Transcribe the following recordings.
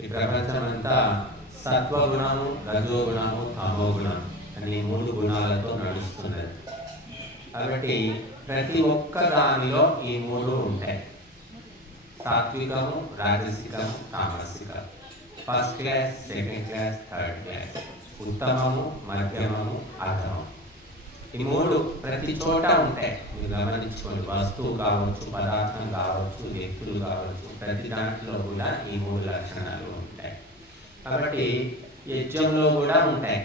ఈ ప్రపంచమంతా సత్వగుణము, రజోగుణము, తమోగుణం అనే 3 గుణాలతో నడుస్తున్నది. కాబట్టి ప్రతి ఒక్క దానిలో ఈ 3 ఉంటాయి. సాత్వికము, రాజసికము, తామసికము. First class, second class, third class. ఉత్తమము, మధ్యమము, అధమము. ఈ 3 ప్రతి చోట ఉంటాయి. మీరు గమనించుకోండి. వస్తువు కావచ్చు, పదార్థం కావచ్చు, వ్యక్తులు కావచ్చు, ప్రతి దాంట్లో కూడా ఈ 3 లక్షణాలు ఉంటాయి. కాబట్టి యజ్ఞంలో కూడా ఉంటాయి.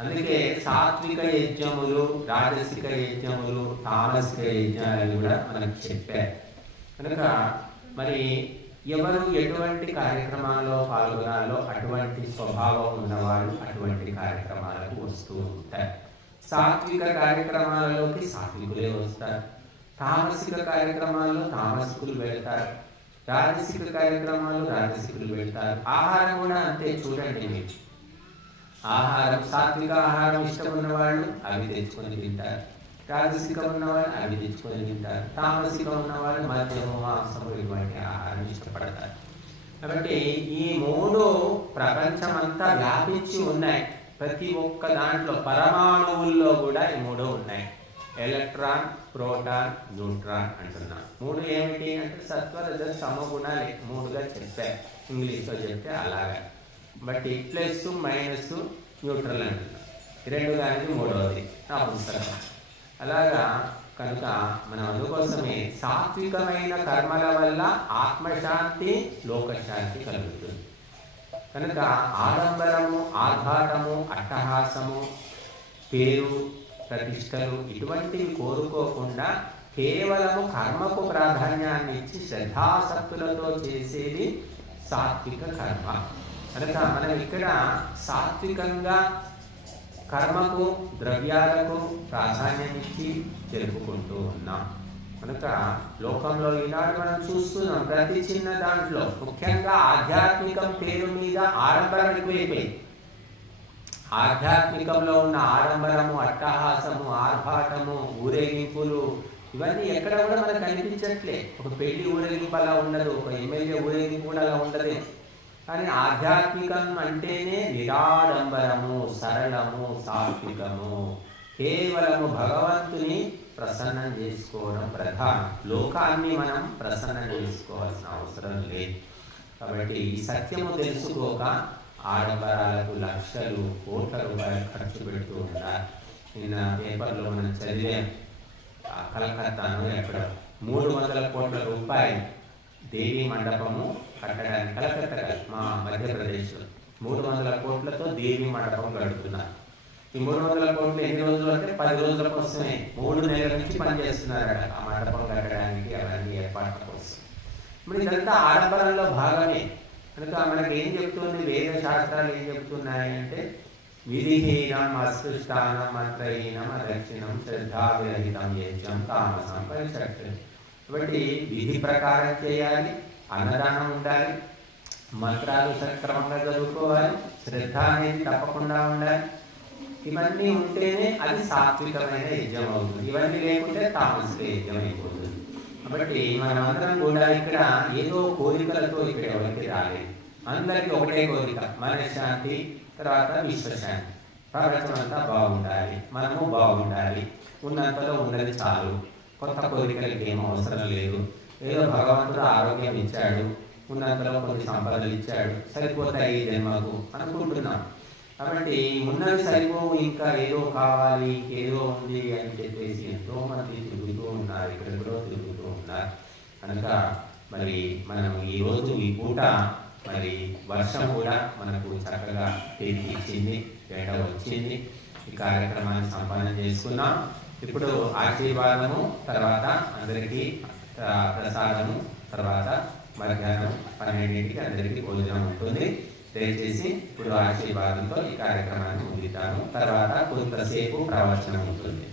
అందుకే సాత్విక యజ్ఞములు, రాజసిక యజ్ఞములు, తామసిక యజ్ఞాలు కూడా మనకు చెప్పారు. కనుక మరి ఎవరు ఎటువంటి కార్యక్రమాల్లో పాల్గొనాలో అటువంటి స్వభావం ఉన్నవాళ్ళు అటువంటి కార్యక్రమాలకు వస్తూ ఉంటారు. సాత్విక కార్యక్రమాలలోకి సాత్వికులే వస్తారు. తామసిక కార్యక్రమాల్లో తామసికులు వెళ్తారు. రాజసిక కార్యక్రమాల్లో రాజసికులు వెళ్తారు. ఆహారం కూడా అంతే. చూడండి మీరు, ఆహారం సాత్విక ఆహారం ఇష్టం ఉన్నవాళ్ళు అవి తెచ్చుకొని తింటారు. రాజసికం ఉన్నవాళ్ళు అవి తెచ్చుకొని తింటారు. తామసికం ఉన్నవాళ్ళు మద్యము, మాంసము ఇటువంటి ఆహారం ఇష్టపడతారు. కాబట్టి ఈ 3 ప్రపంచమంతా వ్యాపించి ఉన్నాయి. ప్రతి ఒక్క దాంట్లో పరమాణువుల్లో కూడా ఈ 3 ఉన్నాయి. ఎలక్ట్రాన్, ప్రోటాన్, న్యూట్రాన్ అంటున్నాం. 3 ఏమిటి అంటే సత్వ, రజ, తమో గుణాలు 3గా చెప్పారు. ఇంగ్లీష్లో చెప్తే అలాగా. బట్ ప్లస్, మైనస్, న్యూట్రల్ అంటున్నాం. 2 కానీ 3వది నా పుస్తకం. అలాగా కనుక మనం అందుకోసమే సాత్వికమైన కర్మల వల్ల ఆత్మశాంతి, లోకశాంతి కలుగుతుంది. కనుక ఆడంబరము, ఆర్భాటము, అట్టహాసము, పేరు, ప్రతిష్టలు ఇటువంటివి కోరుకోకుండా కేవలము కర్మకు ప్రాధాన్యాన్ని ఇచ్చి శ్రద్ధాసక్తులతో చేసేది సాత్విక కర్మ. కనుక మనం ఇక్కడ సాత్వికంగా కర్మకు, ద్రవ్యాలకు ప్రాధాన్యం ఇచ్చి జరుపుకుంటూ ఉన్నాం. కనుక లోకంలో ఈనాడు మనం చూస్తున్నాం ప్రతి చిన్న దాంట్లో, ముఖ్యంగా ఆధ్యాత్మికం పేరు మీద ఆడంబరం ఎక్కువైపోయింది. ఆధ్యాత్మికంలో ఉన్న ఆడంబరము, అట్టహాసము, ఆర్భాటము, ఊరేగింపులు ఇవన్నీ ఎక్కడ కూడా మనకు కనిపించట్లే. ఒక పెళ్లి ఊరేగింపు అలా ఉండదు, ఒక ఎమ్మెల్యే ఊరేగింపు కూడా అలా ఉండదు. కానీ ఆధ్యాత్మికం అంటేనే నిరాడంబరము, సరళము, సాత్వికము, కేవలము భగవంతుని ప్రసన్నం చేసుకోవడం ప్రధానం. లోకాన్ని మనం ప్రసన్నం చేసుకోవాల్సిన అవసరం లేదు. కాబట్టి ఈ సత్యము తెలుసుకోక ఆడంబరాలకు లక్షలు, కోట్ల రూపాయలు ఖర్చు పెడుతూ ఉన్నారు. నిన్న పేపర్లో మనం చదివాం, కలకత్తాను ఎక్కడ 300 కోట్ల రూపాయలు దేవీ మండపము కట్టడానికి, కలకత్తా మా మధ్యప్రదేశ్లో 300 కోట్లతో దేవీ మండపం కడుతున్నారు. ఈ 300 కోట్లు ఎన్ని రోజులు అంటే 10 రోజుల కోసమే 3 నెలల నుంచి పనిచేస్తున్నారట ఆ మండపం కట్టడానికి, అవన్నీ ఏర్పాట్ల కోసం. మరి ఇదంతా ఆడంబరంలో భాగమే. కనుక మనకి ఏం చెప్తుంది, వేద శాస్త్రాలు ఏం చెప్తున్నాయంటే విధిహీనం, అస్పృష్టానం, మంత్రహీనం, అదక్షిణం, శ్రద్ధావిరహితం యజ్ఞం తామసం పరిషక్షతి. కాబట్టి విధి ప్రకారం చేయాలి, అన్నదానం ఉండాలి, మంత్రాలు సక్రమంగా చదువుకోవాలి, శ్రద్ధ అనేది తప్పకుండా ఉండాలి. ఇవన్నీ ఉంటేనే అది సాత్వికమైన యజ్ఞం అవుతుంది. ఇవన్నీ లేకుంటే తామసిక యజ్ఞం అయిపోతుంది. కాబట్టి మనమందరం కూడా ఇక్కడ ఏదో కోరికలతో ఇక్కడ ఎవరికి రాలేదు. అందరికీ ఒకటే కోరిక, మనశ్శాంతి, తర్వాత విశ్వశాంతి. ప్రపంచం అంతా బాగుండాలి, మనము బాగుండాలి, ఉన్నంతలో ఉన్నది చాలు, కొత్త కోరికలకి ఏమో అవసరం లేదు. ఏదో భగవంతుడు ఆరోగ్యం ఇచ్చాడు, ఉన్నంతలో కొన్ని సంపదలు ఇచ్చాడు, సరిపోతాయి ఈ జన్మకు అనుకుంటున్నాం. కాబట్టి ఉన్నవి సరిపోవు, ఇంకా ఏదో కావాలి, ఏదో ఉంది అని చెప్పేసి ఎంతో మంది తిరుగుతూ ఉన్నారు, ఎక్కడెక్కడో తిరుగుతూ ఉన్నారు. కనుక మరి మనం ఈరోజు ఈ పూట మరి వర్షం కూడా మనకు చక్కగా తేదీ ఇచ్చింది, ఎండ వచ్చింది. ఈ కార్యక్రమాన్ని సంపన్నం చేసుకున్నాం. ఇప్పుడు ఆశీర్వాదము, తర్వాత అందరికీ ప్రసాదము, తర్వాత మధ్యాహ్నం 12ంటికి అందరికీ భోజనం ఉంటుంది. దయచేసి ఇప్పుడు ఆశీర్వాదంతో ఈ కార్యక్రమాన్ని ముగిస్తాము. తర్వాత కొంతసేపు ప్రవచనం ఉంటుంది.